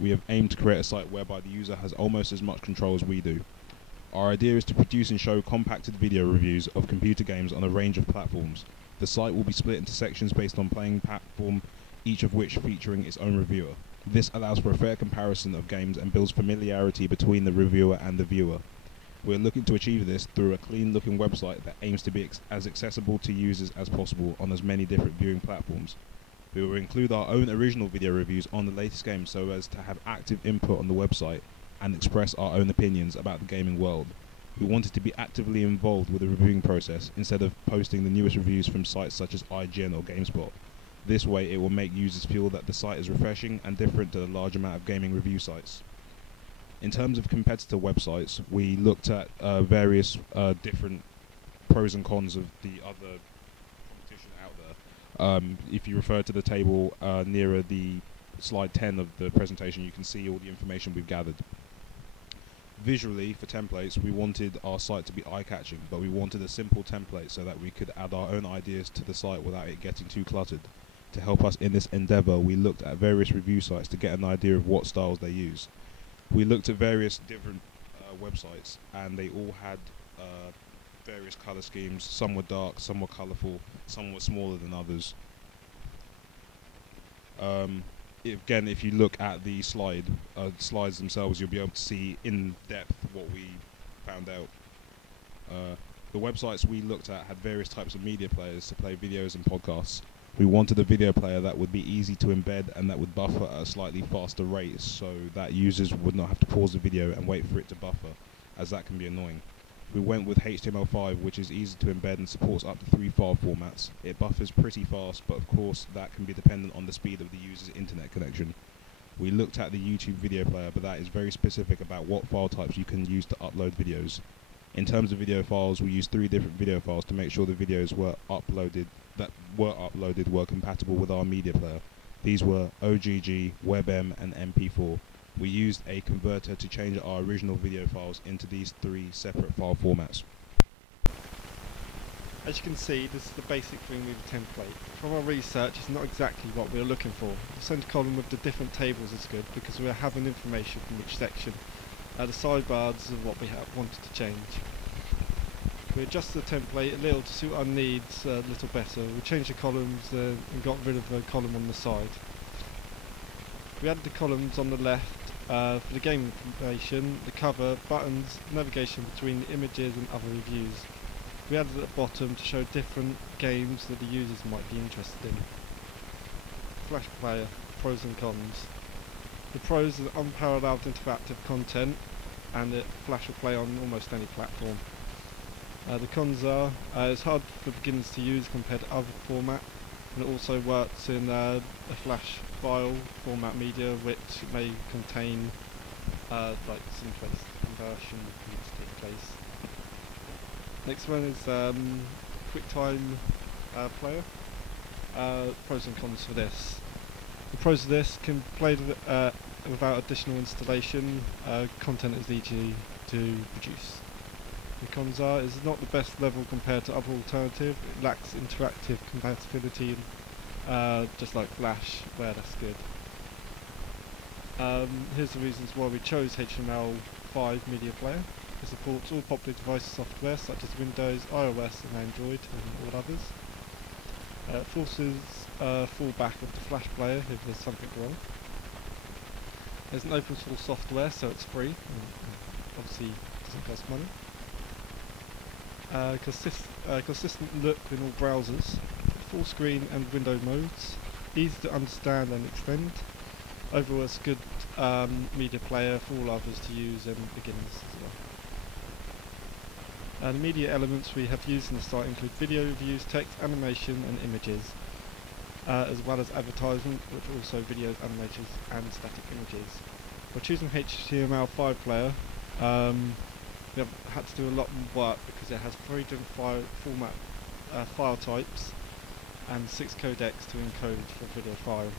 we have aimed to create a site whereby the user has almost as much control as we do. Our idea is to produce and show compacted video reviews of computer games on a range of platforms. The site will be split into sections based on playing platform, each of which featuring its own reviewer. This allows for a fair comparison of games and builds familiarity between the reviewer and the viewer. We are looking to achieve this through a clean-looking website that aims to be as accessible to users as possible on as many different viewing platforms. We will include our own original video reviews on the latest games so as to have active input on the website and express our own opinions about the gaming world. We wanted to be actively involved with the reviewing process instead of posting the newest reviews from sites such as IGN or GameSpot. This way it will make users feel that the site is refreshing and different to the large amount of gaming review sites. In terms of competitor websites, we looked at various different pros and cons of the other competition out there. If you refer to the table nearer the slide 10 of the presentation, you can see all the information we've gathered. Visually, for templates, we wanted our site to be eye-catching, but we wanted a simple template so that we could add our own ideas to the site without it getting too cluttered. To help us in this endeavour, we looked at various review sites to get an idea of what styles they use. We looked at various different websites, and they all had various colour schemes. Some were dark, some were colourful, some were smaller than others. Again, if you look at the slides themselves, you'll be able to see in depth what we found out. The websites we looked at had various types of media players to play videos and podcasts. We wanted a video player that would be easy to embed and that would buffer at a slightly faster rate so that users would not have to pause the video and wait for it to buffer, as that can be annoying. We went with HTML5, which is easy to embed and supports up to 3 file formats. It buffers pretty fast, but of course that can be dependent on the speed of the user's internet connection. We looked at the YouTube video player, but that is very specific about what file types you can use to upload videos. In terms of video files, we used 3 different video files to make sure the videos were uploaded were compatible with our media player. These were OGG, WebM and MP4. We used a converter to change our original video files into these 3 separate file formats. As you can see, this is the basic thing with the template. From our research, it's not exactly what we were looking for. The centre column with the different tables is good because we are having information from each section. The sidebars are what we wanted to change. We adjusted the template a little to suit our needs a little better. We changed the columns and got rid of the column on the side. We added the columns on the left for the game information, the cover, buttons, navigation between the images and other reviews. We added at the bottom to show different games that the users might be interested in. Flash player, pros and cons. The pros are unparalleled interactive content and Flash will play on almost any platform. The cons are, it's hard for beginners to use compared to other format, and it also works in a Flash file format media which may contain like synchronous conversion needs to take place. Next one is QuickTime player. Pros and cons for this. The pros of this can play without additional installation. Content is easy to produce. The cons are, it's not the best level compared to other alternative. It lacks interactive compatibility, just like Flash, where that's good. Here's the reasons why we chose HTML5 media player. It supports all popular device software such as Windows, iOS and Android and all others. It forces fallback of the Flash player if there's something wrong. There's an open source software, so it's free and obviously doesn't cost money. Consistent look in all browsers, full screen and window modes, easy to understand and extend. Overall it's a good media player for all others to use and beginners as well. The media elements we have used in the site include video reviews, text, animation and images, as well as advertisement, which are also videos, animations and static images. By choosing HTML5 player, we have had to do a lot more work because it has 3 different file types and 6 codecs to encode for video file.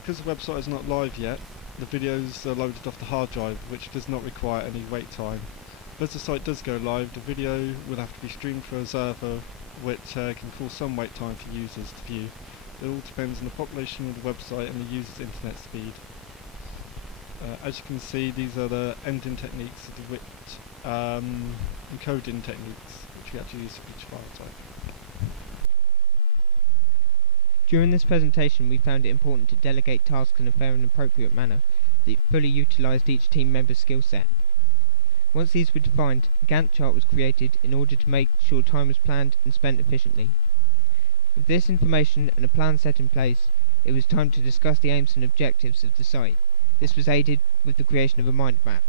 Because the website is not live yet, the videos are loaded off the hard drive, which does not require any wait time. As the site does go live, the video will have to be streamed through a server, which can cause some wait time for users to view. It all depends on the population of the website and the user's internet speed. As you can see, these are the ending techniques of the encoding techniques which we actually use for each file type. During this presentation we found it important to delegate tasks in a fair and appropriate manner that fully utilised each team member's skill set. Once these were defined, a Gantt chart was created in order to make sure time was planned and spent efficiently. With this information and a plan set in place, it was time to discuss the aims and objectives of the site. This was aided with the creation of a mind map.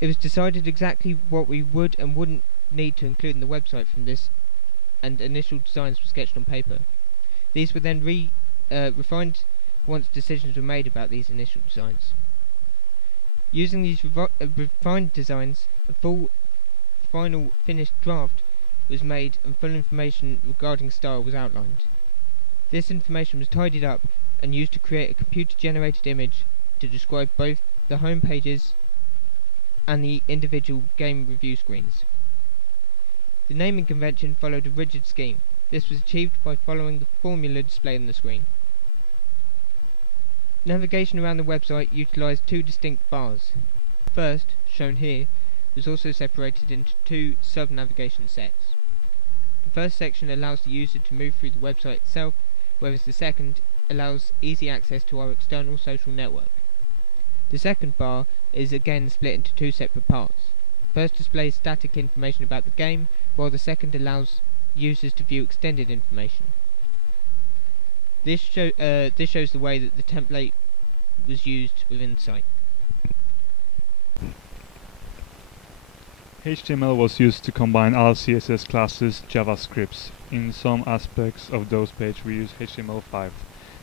It was decided exactly what we would and wouldn't need to include in the website from this, and initial designs were sketched on paper. These were then refined once decisions were made about these initial designs. Using these refined designs, a full final finished draft was made and full information regarding style was outlined. This information was tidied up and used to create a computer-generated image to describe both the home pages and the individual game review screens. The naming convention followed a rigid scheme. This was achieved by following the formula displayed on the screen. Navigation around the website utilised two distinct bars. The first, shown here, was also separated into two sub-navigation sets. The first section allows the user to move through the website itself, whereas the second allows easy access to our external social network. The second bar is again split into two separate parts. The first displays static information about the game, while the second allows users to view extended information. This shows the way that the template was used within the site. HTML was used to combine all CSS classes JavaScripts. In some aspects of those pages we use HTML5.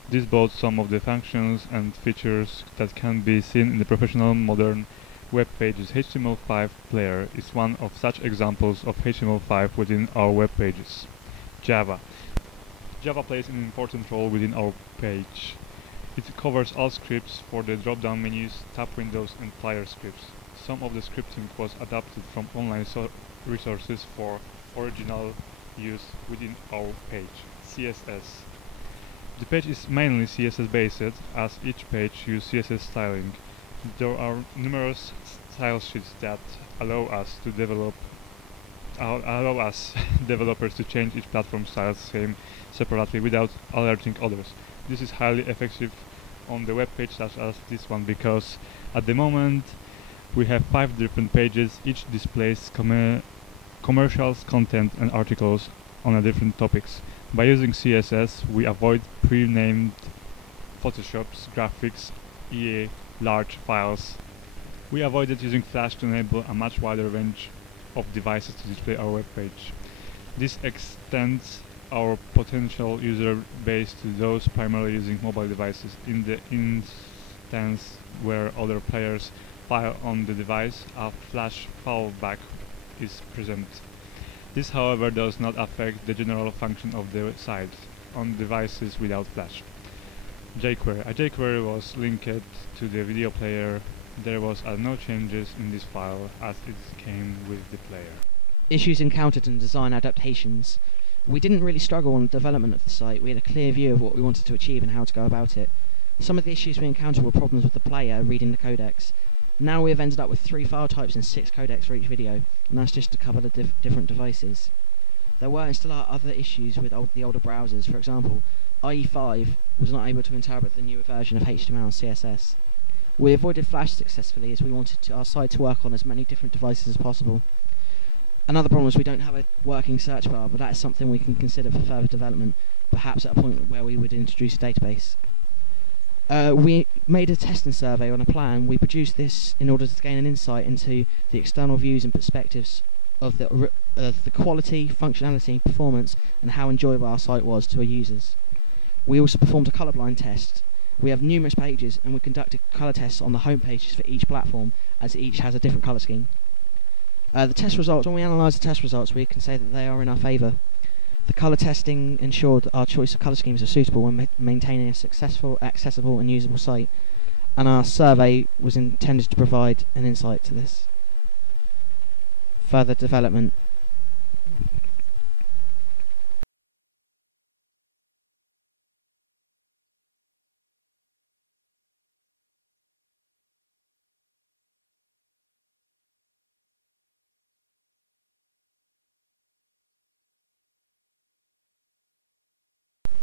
This boasts some of the functions and features that can be seen in the professional modern web pages. HTML5 player is one of such examples of HTML5 within our web pages. Java plays an important role within our page. It covers all scripts for the drop-down menus, tab windows and player scripts. Some of the scripting was adapted from online resources for original use within our page. CSS. The page is mainly CSS based, as each page uses CSS styling. There are numerous style sheets that allow us developers to change each platform style scheme separately without alerting others. This is highly effective on the web page such as this one, because at the moment we have 5 different pages, each displays commercials, content and articles on different topics. By using CSS we avoid pre-named Photoshops, graphics, e.e. large files. We avoided using Flash to enable a much wider range of devices to display our web page. This extends our potential user base to those primarily using mobile devices. In the instance where other players file on the device, a Flash fallback is present. This, however, does not affect the general function of the site on devices without Flash. jQuery. A jQuery was linked to the video player. There was no changes in this file as it came with the player. Issues encountered in design adaptations. We didn't really struggle on the development of the site. We had a clear view of what we wanted to achieve and how to go about it. Some of the issues we encountered were problems with the player reading the codecs. Now we have ended up with 3 file types and 6 codecs for each video, and that's just to cover the different devices. There were and still are other issues with the older browsers. For example, IE5 was not able to interpret the newer version of HTML and CSS. We avoided Flash successfully as we wanted our site to work on as many different devices as possible. Another problem is we don't have a working search bar, but that is something we can consider for further development, perhaps at a point where we would introduce a database. We made a testing survey on a plan. We produced this in order to gain an insight into the external views and perspectives of the quality, functionality, performance, and how enjoyable our site was to our users. We also performed a colourblind test. We have numerous pages, and we conducted colour tests on the home pages for each platform, as each has a different colour scheme. The test results, when we analyse the test results, we can say that they are in our favour. The colour testing ensured that our choice of colour schemes are suitable when maintaining a successful, accessible and usable site, and our survey was intended to provide an insight to this. Further development.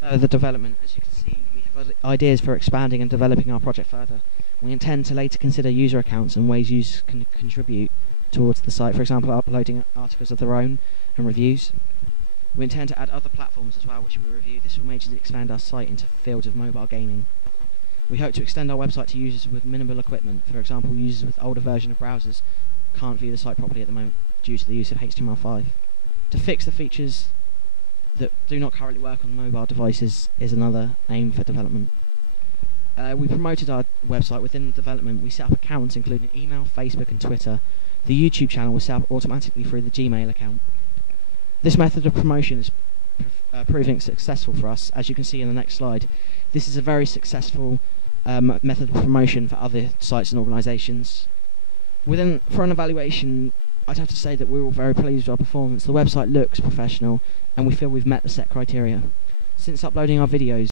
So the development, as you can see, we have ideas for expanding and developing our project further. We intend to later consider user accounts and ways users can contribute towards the site, for example uploading articles of their own and reviews. We intend to add other platforms as well which we review. This will majorly expand our site into the field of mobile gaming. We hope to extend our website to users with minimal equipment. For example, users with older version of browsers can't view the site properly at the moment due to the use of HTML5. To fix the features that do not currently work on mobile devices is another aim for development. We promoted our website within development. We set up accounts including email, Facebook and Twitter. The YouTube channel was set up automatically through the Gmail account. This method of promotion is proving successful for us, as you can see in the next slide. This is a very successful method of promotion for other sites and organisations. For an evaluation, I'd have to say that we're all very pleased with our performance. The website looks professional and we feel we've met the set criteria. Since uploading our videos,